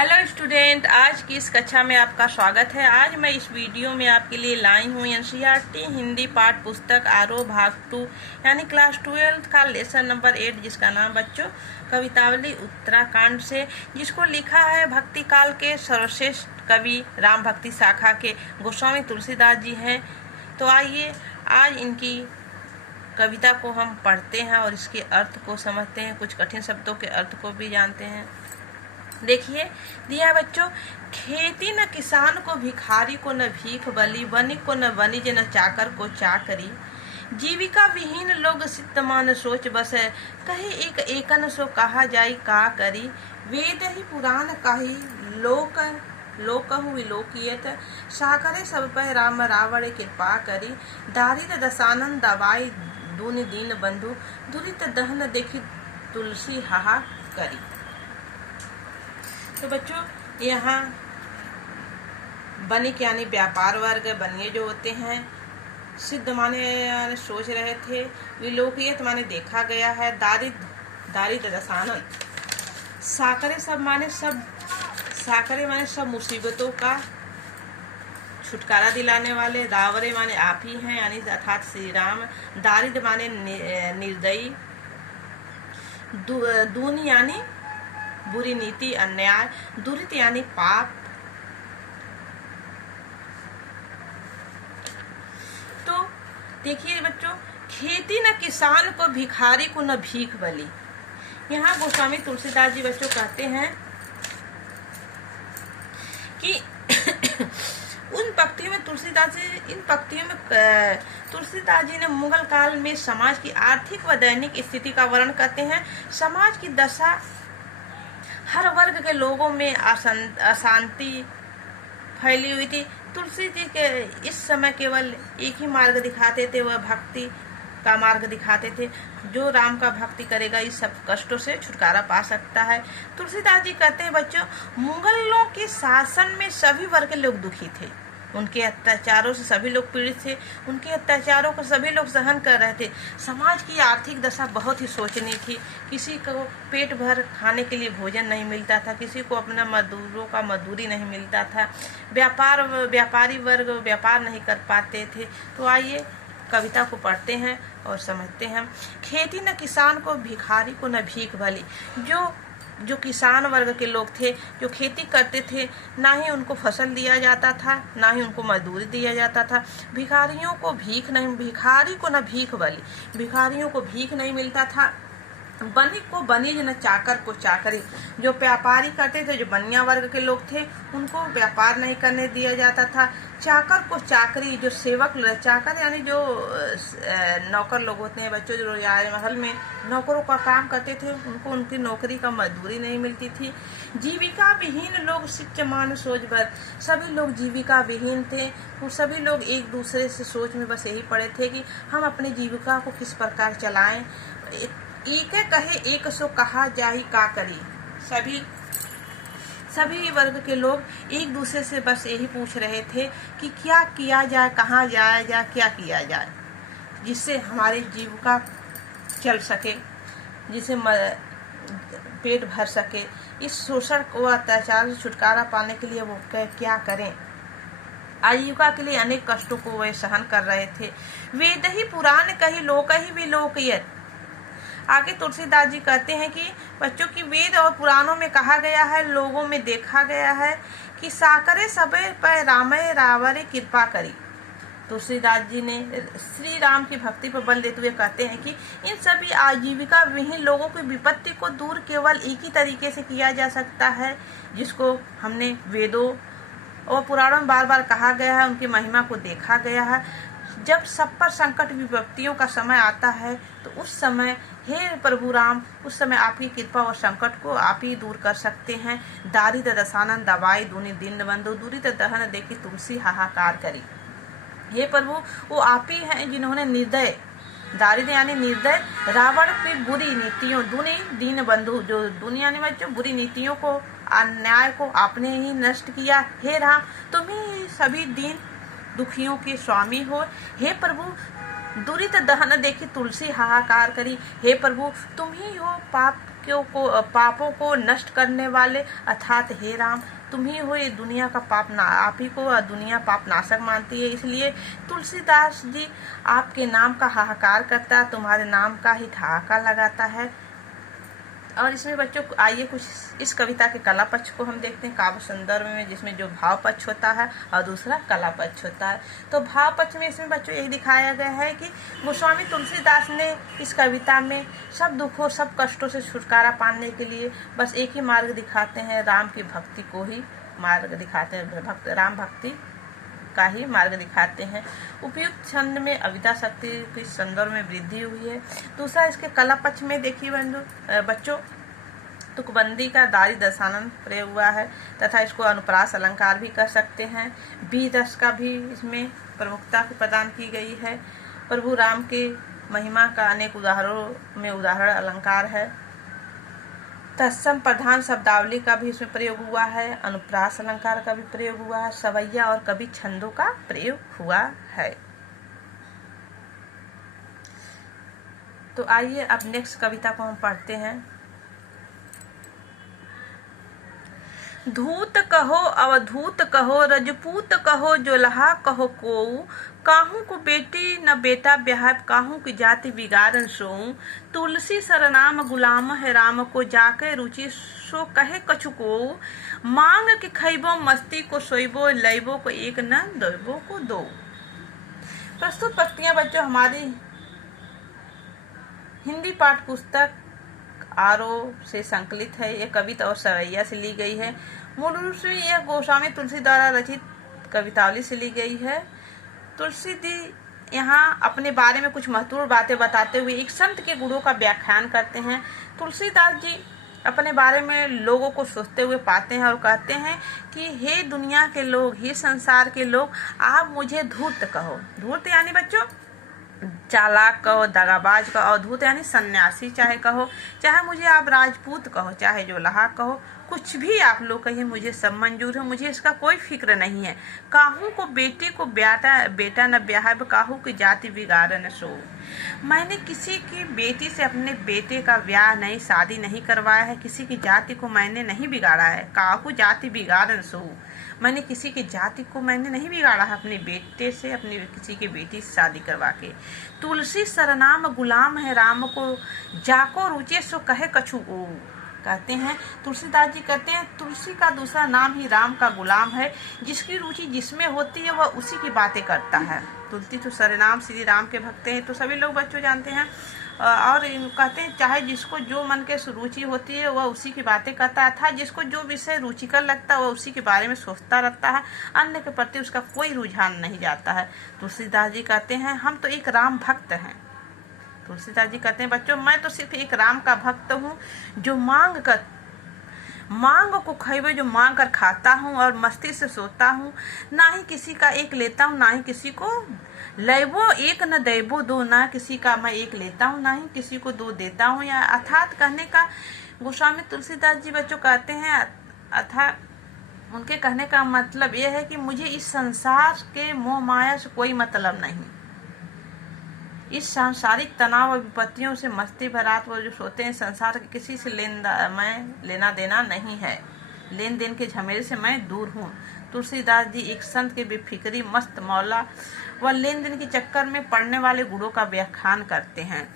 Hello student, आज की इस कक्षा में आपका स्वागत है। आज मैं इस वीडियो में आपके लिए लाई हूँ एनसीईआरटी हिंदी पाठ पुस्तक आरोह भाग 2 यानी क्लास 12 का लेसन नंबर 8, जिसका नाम बच्चों कवितावली उत्तराखंड से, जिसको लिखा है भक्ति काल के सर्वश्रेष्ठ कवि राम भक्ति शाखा के गोस्वामी तुलसीदास जी हैं। तो आइए आज इनकी कविता को हम पढ़ते हैं और इसके अर्थ को समझते हैं, कुछ कठिन शब्दों के अर्थ को भी जानते हैं। देखिए दिया है बच्चों, खेती न किसान को भिखारी को न भीख बली, वनिक को न वनिज न चाकर को चाकरी, जीविका विहीन लोग सिद्धमान सोच बस, कहे एक एकन सो कहा जाई का करी, वेद ही पुराण कही लोकहु विलोकियत, साकरे सब पर राम रावण कृपा करी, दारिद्र दशानन दवाई दूनि दीन बंधु, दुरित दहन देखी तुलसी हाहा करी। तो बच्चों यहाँ बनिक यानी व्यापार वर्ग, बनिए जो होते हैं, सिद्ध माने सोच रहे थे, विलोकियत माने देखा गया है, दारिद्र दशानन, साकरे सब माने सब मुसीबतों का छुटकारा दिलाने वाले, रावरे माने आप ही हैं यानी अर्थात श्री राम, दारिद्र माने निर्दयी, दूनी यानी बुरी नीति अन्याय, दुरित यानी पाप। तो देखिए बच्चों, खेती न किसान को भिखारी को न भीख बली। यहाँ गोस्वामी तुलसीदास जी बच्चों कहते हैं कि इन पंक्तियों में तुलसीदास जी ने मुगल काल में समाज की आर्थिक व दैनिक स्थिति का वर्णन करते हैं। समाज की दशा, हर वर्ग के लोगों में अशांति फैली हुई थी। तुलसी जी के इस समय केवल एक ही मार्ग दिखाते थे, वह भक्ति का मार्ग दिखाते थे। जो राम का भक्ति करेगा इस सब कष्टों से छुटकारा पा सकता है। तुलसीदास जी कहते हैं बच्चों, मुगलों के शासन में सभी वर्ग के लोग दुखी थे, उनके अत्याचारों से सभी लोग पीड़ित थे, उनके अत्याचारों को सभी लोग सहन कर रहे थे। समाज की आर्थिक दशा बहुत ही शोचनीय थी। किसी को पेट भर खाने के लिए भोजन नहीं मिलता था, किसी को अपना मजदूरों का मजदूरी नहीं मिलता था, व्यापारी वर्ग व्यापार नहीं कर पाते थे। तो आइए कविता को पढ़ते हैं और समझते हैं। खेती न किसान को भिखारी को न भीख भली। जो किसान वर्ग के लोग थे, जो खेती करते थे, ना ही उनको फसल दिया जाता था, ना ही उनको मजदूरी दिया जाता था। भिखारी को न भीख बली, भिखारियों को भीख नहीं मिलता था। बनिक को बनिज न चाकर को चाकरी, जो व्यापारी करते थे, जो बनिया वर्ग के लोग थे, उनको व्यापार नहीं करने दिया जाता था। चाकर को चाकरी, जो सेवक, चाकर यानी जो नौकर लोग होते हैं बच्चों, जो महल में नौकरों का काम करते थे, उनको उनकी नौकरी का मजदूरी नहीं मिलती थी। जीविका विहीन लोग शिक्षमान सोच भर, सभी लोग जीविका विहीन थे। वो सभी लोग एक दूसरे से सोच में बस यही पड़े थे कि हम अपनी जीविका को किस प्रकार चलाएं। एक कहे एक सो कहा जाही का करी, सभी वर्ग के लोग एक दूसरे से बस यही पूछ रहे थे कि क्या किया जाए, कहाँ जाया जाए, क्या किया जाए जिससे हमारी जीविका चल सके, जिससे पेट भर सके। इस शोषण व अत्याचार से छुटकारा पाने के लिए वो क्या करें। आजीविका के लिए अनेक कष्टों को वे सहन कर रहे थे। वेद ही पुराण कही लोक ही विलोकियत। आगे तुलसीदास जी कहते हैं कि बच्चों की वेद और पुराणों में कहा गया है, लोगों में देखा गया है कि साकरे सबे पर रामय रावरे कृपा करी। तुलसीदास जी ने श्री राम की भक्ति पर बल देते हुए कहते हैं कि इन सभी आजीविका विहीन लोगों की विपत्ति को दूर केवल एक ही तरीके से किया जा सकता है, जिसको हमने वेदों और पुराणों में बार बार कहा गया है, उनकी महिमा को देखा गया है। जब सब पर संकट विपत्तियों का समय आता है तो उस समय हे प्रभु राम, उस समय आपकी कृपा और संकट को आप ही दूर कर सकते हैं। दारिद्र दशानन दवाई दूनि दीन बंधु, दुरित दहन देखी तुलसी हाहाकार करी। हे प्रभु, वो आप ही हैं जिन्होंने निर्दय, दारिद्र यानी निर्दय, रावण की बुरी नीतियों, दूनि दीन बंधु, जो दुनिया में जो बुरी नीतियों को, अन्याय को आपने ही नष्ट किया। हे राम, तुम ही सभी दीन दुखियों के स्वामी हो। हे प्रभु, दुरित दहन देखी तुलसी हाहाकार करी, हे प्रभु तुम ही हो पापों को नष्ट करने वाले, अर्थात हे राम तुम ही हो ये दुनिया का पाप ना, आप ही को दुनिया पाप नाशक मानती है। इसलिए तुलसीदास जी आपके नाम का हाहाकार करता है, तुम्हारे नाम का ही ठहाका लगाता है। और इसमें बच्चों आइए कुछ इस कविता के कला पक्ष को हम देखते हैं काव्य संदर्भ में, जिसमें जो भाव पक्ष होता है और दूसरा कला पक्ष होता है। तो भाव पक्ष में इसमें बच्चों यही दिखाया गया है कि गोस्वामी तुलसीदास ने इस कविता में सब दुखों सब कष्टों से छुटकारा पाने के लिए बस एक ही मार्ग दिखाते हैं, राम की भक्ति को ही मार्ग दिखाते हैं, राम भक्ति का ही मार्ग दिखाते हैं। उपयुक्त छंद में अविद्या शक्ति के संदर्भ में वृद्धि हुई है। दूसरा इसके कला पक्ष में देखिए बच्चों, तुकबंदी का दारी दशानन प्रयोग हुआ है तथा इसको अनुप्रास अलंकार भी कर सकते हैं। बी रस का भी इसमें प्रमुखता प्रदान की गई है। प्रभु राम के महिमा का अनेक उदाहरणों में उदाहरण अलंकार है। तत्सम प्रधान शब्दावली का भी इसमें प्रयोग हुआ है। अनुप्रास अलंकार का भी प्रयोग हुआ है। सवैया और कवि छंदों का प्रयोग हुआ है। तो आइए अब नेक्स्ट कविता को हम पढ़ते हैं। धूत कहो अवधूत कहो, रजपूत कहो जोलहा कहो कोऊ, काहू को बेटी न बेटा ब्याहब, काहू की जाति बिगाड़न सोऊ, तुलसी सरनाम गुलाम है राम को, जाके रुचि सो कहे कछु को, मांग के खैबो मस्ती को सोइबो, लैबो को एक न दोइबो को दो। प्रस्तुत पंक्तियां बच्चों हमारी हिंदी पाठ पुस्तक आरो से संकलित है। यह कविता और सवैया से ली गई है। मूल रूप से यह गोस्वामी तुलसी द्वारा रचित कवितावली से ली गई है। तुलसी जी यहाँ अपने बारे में कुछ महत्वपूर्ण बातें बताते हुए एक संत के गुणों का व्याख्यान करते हैं। तुलसीदास जी अपने बारे में लोगों को सोचते हुए पाते हैं और कहते हैं कि हे दुनिया के लोग, हे संसार के लोग, आप मुझे धूर्त कहो। धूर्त यानी बच्चों चालाक कहो, दगाबाज कहो, और धूत यानी सन्यासी चाहे कहो, चाहे मुझे आप राजपूत कहो, चाहे जोलहा कहो, कुछ भी आप लोग कहिए, मुझे सब मंजूर है, मुझे इसका कोई फिक्र नहीं है। काहू को बेटी को बेटा न ब्याहब, काहू की जाति बिगाड़ न सो। मैंने किसी की बेटी से अपने बेटे का ब्याह नहीं, शादी नहीं करवाया है। किसी की जाति को मैंने नहीं बिगाड़ा है। काहू जाति बिगाड़न सो, मैंने किसी की जाति को मैंने नहीं बिगाड़ा है अपने बेटे से, अपनी किसी की बेटी से शादी करवा के। तुलसी सरनाम गुलाम है राम को, जाको रुचे सो कहे कछु को। कहते हैं तुलसीदास जी कहते हैं तुलसी का दूसरा नाम ही राम का गुलाम है। जिसकी रुचि जिसमें होती है वह उसी की बातें करता है। तुलसी तो सरनाम श्री राम के भक्त हैं, तो सभी लोग बच्चों जानते हैं। और कहते हैं चाहे जिसको जो मन के रुचि होती है वह उसी की बातें करता है, था जिसको जो विषय रुचिकर लगता है वह उसी के बारे में सोचता रहता है, अन्य के प्रति उसका कोई रुझान नहीं जाता है। तुलसीदास जी कहते हैं हम तो एक राम भक्त हैं। तुलसीदास जी कहते हैं बच्चों मैं तो सिर्फ एक राम का भक्त हूँ, जो मांग को खैबे, जो मांग कर खाता हूँ और मस्ती से सोता हूँ। ना ही किसी का एक लेता हूँ, ना ही किसी को लैबो एक न दैबो दो, ना किसी का मैं एक लेता हूँ, ना ही किसी को दो देता हूँ। या अर्थात कहने का गोस्वामी तुलसीदास जी बच्चों कहते हैं, अर्थात उनके कहने का मतलब यह है कि मुझे इस संसार के मोह माया से कोई मतलब नहीं। इस सांसारिक तनाव और विपत्तियों से मस्ती भरात वो जो सोते हैं, संसार के किसी से लेना देना नहीं है। लेन देन के झमेले से मैं दूर हूँ। तुलसीदास जी एक संत के बेफिक्री, मस्त मौला व लेन देन के चक्कर में पड़ने वाले गुणों का व्याख्यान करते हैं।